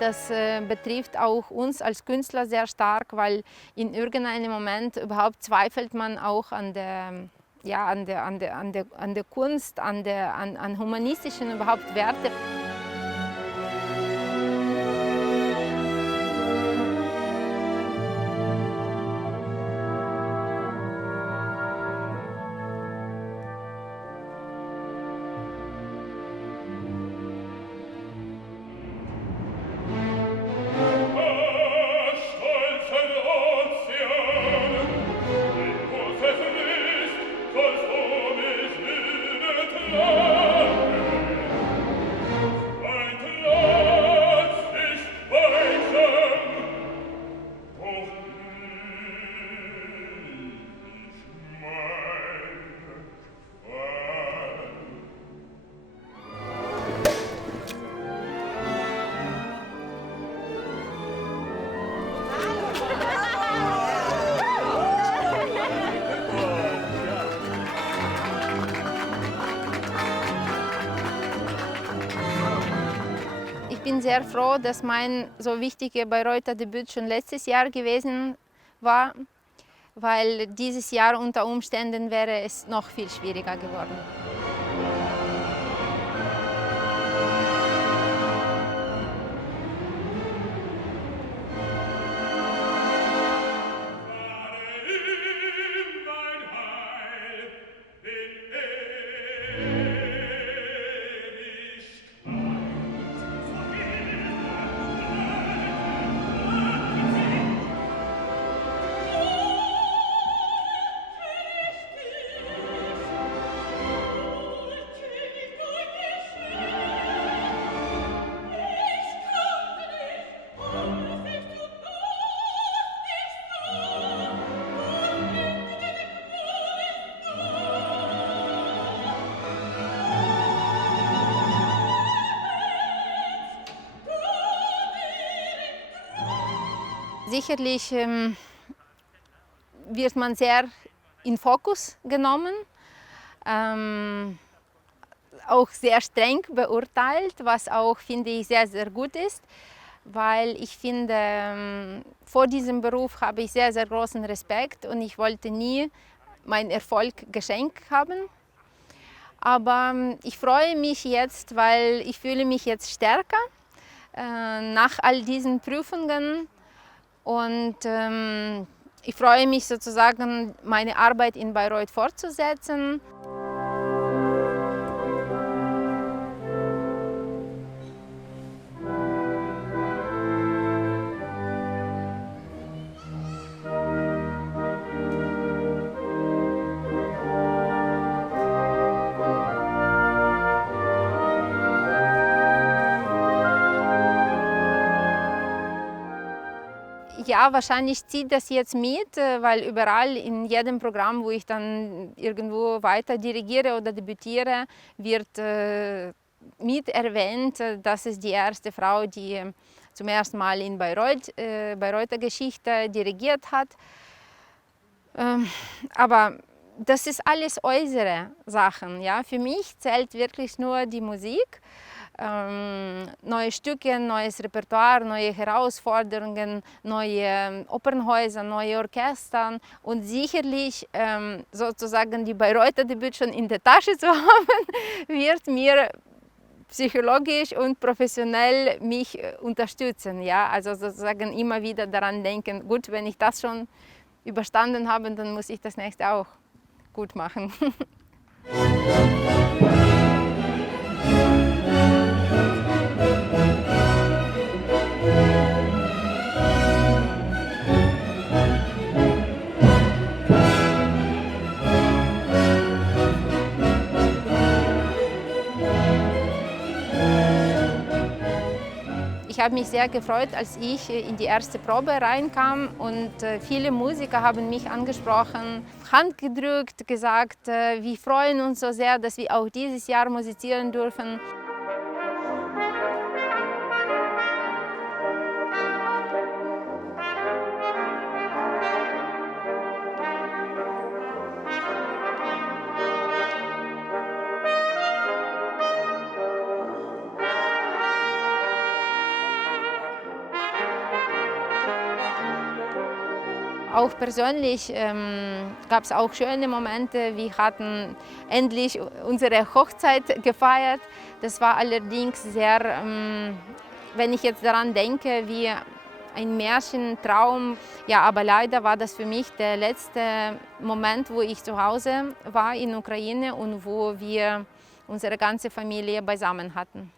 Das betrifft auch uns als Künstler sehr stark, weil in irgendeinem Moment überhaupt zweifelt man auch an der, ja, an der Kunst, an humanistischen überhaupt Werte. Ich bin sehr froh, dass mein so wichtiges Bayreuther Debüt schon letztes Jahr gewesen war, weil dieses Jahr unter Umständen wäre es noch viel schwieriger geworden. Sicherlich wird man sehr in Fokus genommen, auch sehr streng beurteilt, was auch, finde ich, sehr, sehr gut ist, weil ich finde, vor diesem Beruf habe ich sehr, sehr großen Respekt und ich wollte nie meinen Erfolg geschenkt haben. Aber ich freue mich jetzt, weil ich fühle mich jetzt stärker nach all diesen Prüfungen. Und ich freue mich sozusagen, meine Arbeit in Bayreuth fortzusetzen. Ja, wahrscheinlich zieht das jetzt mit, weil überall in jedem Programm, wo ich dann irgendwo weiter dirigiere oder debütiere, wird mit erwähnt, dass es die erste Frau, die zum ersten Mal in Bayreuth, Bayreuther Geschichte dirigiert hat. Aber das ist alles äußere Sachen. Ja? Für mich zählt wirklich nur die Musik. Neue Stücke, neues Repertoire, neue Herausforderungen, neue Opernhäuser, neue Orchester und sicherlich sozusagen die Bayreuther Debüt schon in der Tasche zu haben, wird mir psychologisch und professionell mich unterstützen. Ja? Also sozusagen immer wieder daran denken, gut, wenn ich das schon überstanden habe, dann muss ich das nächste auch gut machen. Ich habe mich sehr gefreut, als ich in die erste Probe reinkam und viele Musiker haben mich angesprochen, Hand gedrückt, gesagt, wir freuen uns so sehr, dass wir auch dieses Jahr musizieren dürfen. Auch persönlich gab es auch schöne Momente. Wir hatten endlich unsere Hochzeit gefeiert. Das war allerdings sehr, wenn ich jetzt daran denke, wie ein Märchentraum. Ja, aber leider war das für mich der letzte Moment, wo ich zu Hause war in Ukraine und wo wir unsere ganze Familie beisammen hatten.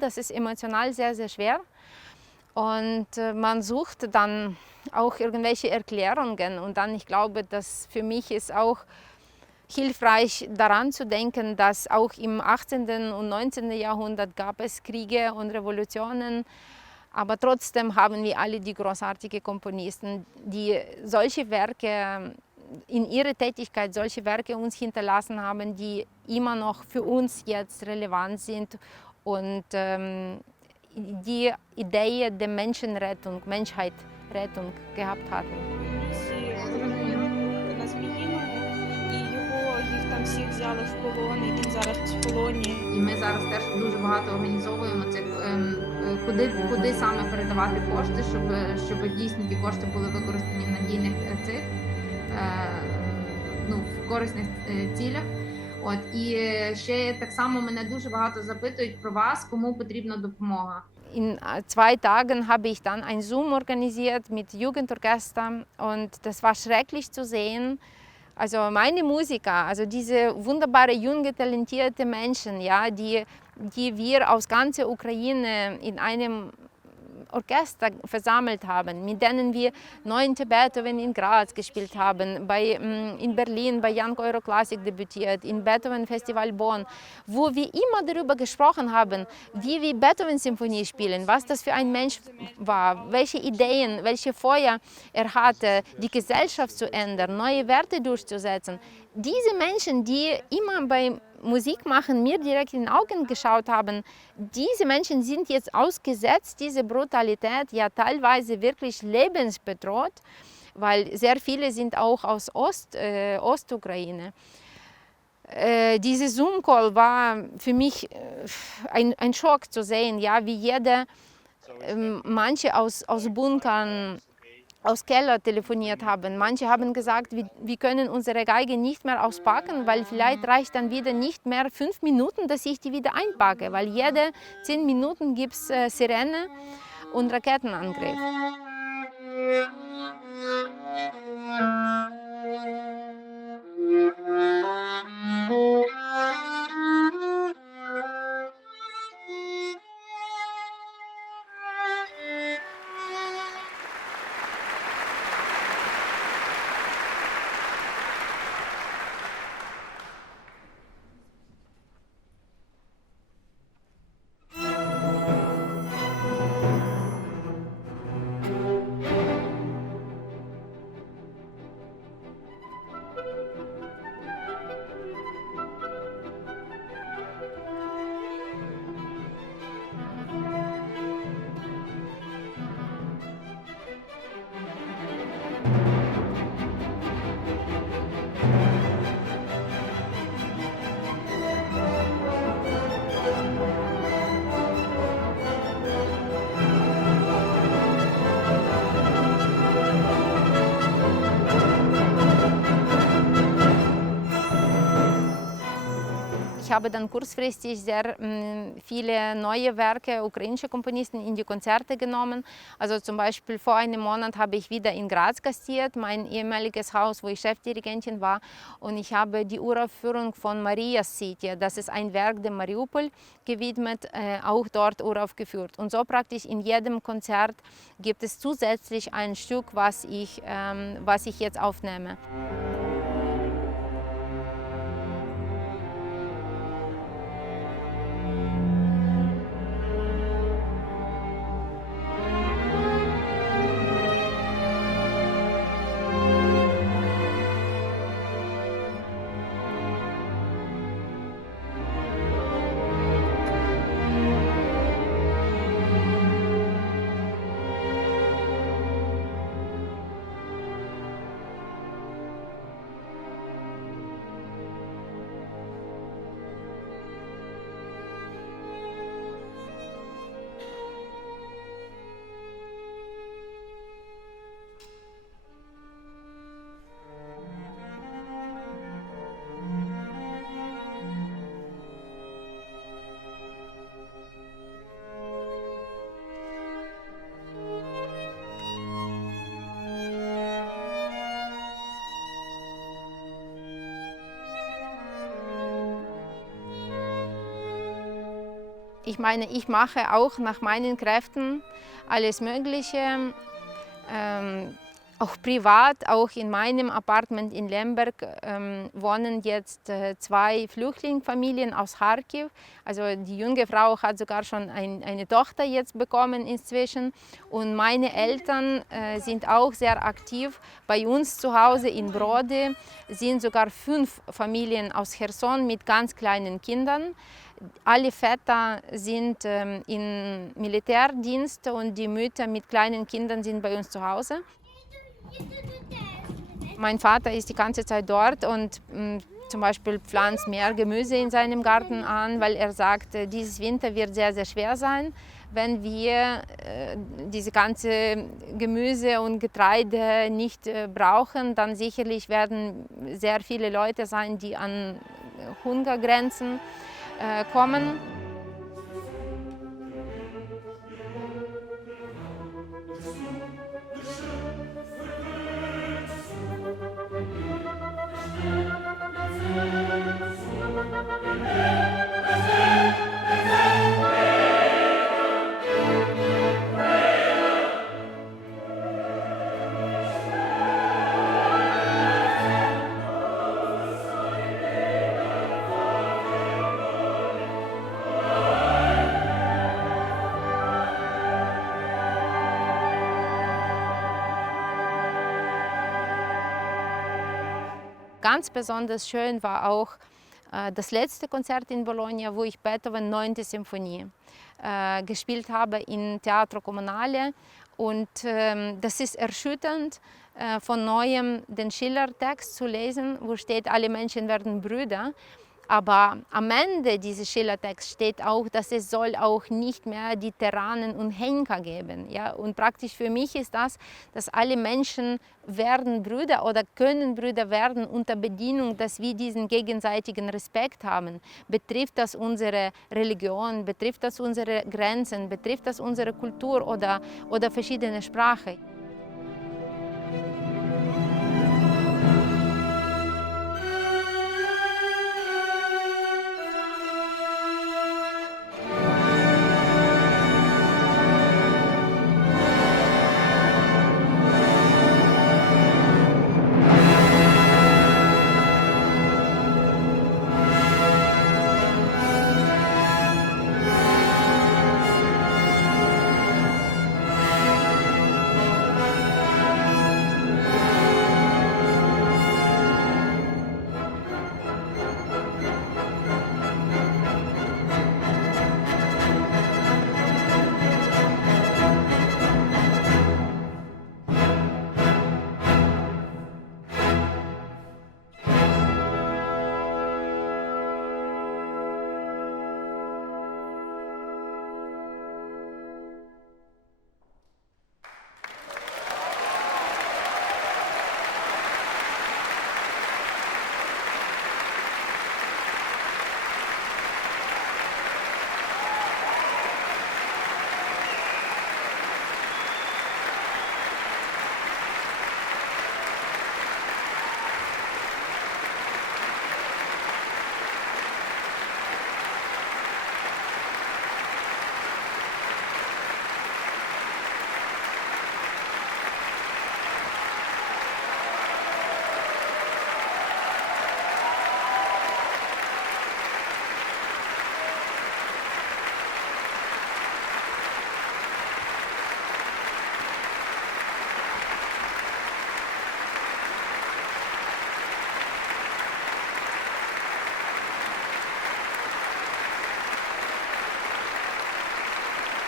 Das ist emotional sehr, sehr schwer und man sucht dann auch irgendwelche Erklärungen und dann, ich glaube, dass für mich ist auch hilfreich daran zu denken, dass auch im 18. und 19. Jahrhundert gab es Kriege und Revolutionen, aber trotzdem haben wir alle die großartigen Komponisten, die solche Werke in ihrer Tätigkeit solche Werke uns hinterlassen haben, die immer noch für uns jetzt relevant sind und die Idee der Menschenrettung, Menschheitsrettung gehabt hatten. На Зміїному, і їх там всіх взяли в полон, і він зараз в полоні. І ми зараз теж дуже багато організовуємо цих, куди саме передавати кошти, щоб дійсно ті кошти були використані в надійних цих, в корисних цілях. От, і ще так само мене дуже багато запитують про вас, кому потрібна допомога. In 2 Tagen habe ich dann ein Zoom organisiert mit Jugendorchester und das war schrecklich zu sehen. Also meine Musiker, also diese wunderbare, junge, talentierte Menschen, ja, die wir aus ganzer Ukraine in einem Orchester versammelt haben, mit denen wir 9. Beethoven in Graz gespielt haben, in Berlin bei Young Euro Classic debütiert, im Beethoven Festival Bonn, wo wir immer darüber gesprochen haben, wie wir Beethoven-Symphonie spielen, was das für ein Mensch war, welche Ideen, welche Feuer er hatte, die Gesellschaft zu ändern, neue Werte durchzusetzen. Diese Menschen, die immer bei Musik machen, mir direkt in die Augen geschaut haben, diese Menschen sind jetzt ausgesetzt, diese Brutalität, ja teilweise wirklich lebensbedroht, weil sehr viele sind auch aus Ostukraine. Diese Zoom-Call war für mich ein Schock zu sehen, ja, wie manche aus Bunkern, aus Keller telefoniert haben. Manche haben gesagt, wir können unsere Geige nicht mehr auspacken, weil vielleicht reicht dann wieder nicht mehr 5 Minuten, dass ich die wieder einpacke, weil jede 10 Minuten gibt es Sirene und Raketenangriff. ich habe dann kurzfristig sehr viele neue Werke ukrainischer Komponisten in die Konzerte genommen. Also zum Beispiel vor einem Monat habe ich wieder in Graz gastiert, mein ehemaliges Haus, wo ich Chefdirigentin war. Und ich habe die Uraufführung von Maria City, das ist ein Werk dem Mariupol gewidmet, auch dort uraufgeführt. Und so praktisch in jedem Konzert gibt es zusätzlich ein Stück, was ich jetzt aufnehme. Ich meine, ich mache auch nach meinen Kräften alles Mögliche, auch privat, auch in meinem Apartment in Lemberg wohnen jetzt 2 Flüchtlingsfamilien aus Kharkiv. Also die junge Frau hat sogar schon eine Tochter jetzt bekommen inzwischen. Und meine Eltern sind auch sehr aktiv. Bei uns zu Hause in Brody sind sogar 5 Familien aus Cherson mit ganz kleinen Kindern. Alle Väter sind im Militärdienst und die Mütter mit kleinen Kindern sind bei uns zu Hause. Mein Vater ist die ganze Zeit dort und zum Beispiel pflanzt mehr Gemüse in seinem Garten an, weil er sagt, dieses Winter wird sehr, sehr schwer sein, wenn wir diese ganze Gemüse und Getreide nicht brauchen, dann sicherlich werden sehr viele Leute sein, die an Hungergrenzen kommen. Ganz besonders schön war auch das letzte Konzert in Bologna, wo ich Beethoven 9. Symphonie gespielt habe in Teatro Comunale. Und das ist erschütternd, von neuem den Schiller-Text zu lesen, wo steht, alle Menschen werden Brüder. Aber am Ende dieses Schiller-Text steht auch, dass es soll auch nicht mehr die Tyrannen und Henker geben. Ja? Und praktisch für mich ist das, dass alle Menschen werden Brüder oder können Brüder werden unter Bedingung, dass wir diesen gegenseitigen Respekt haben. Betrifft das unsere Religion, betrifft das unsere Grenzen, betrifft das unsere Kultur oder verschiedene Sprache.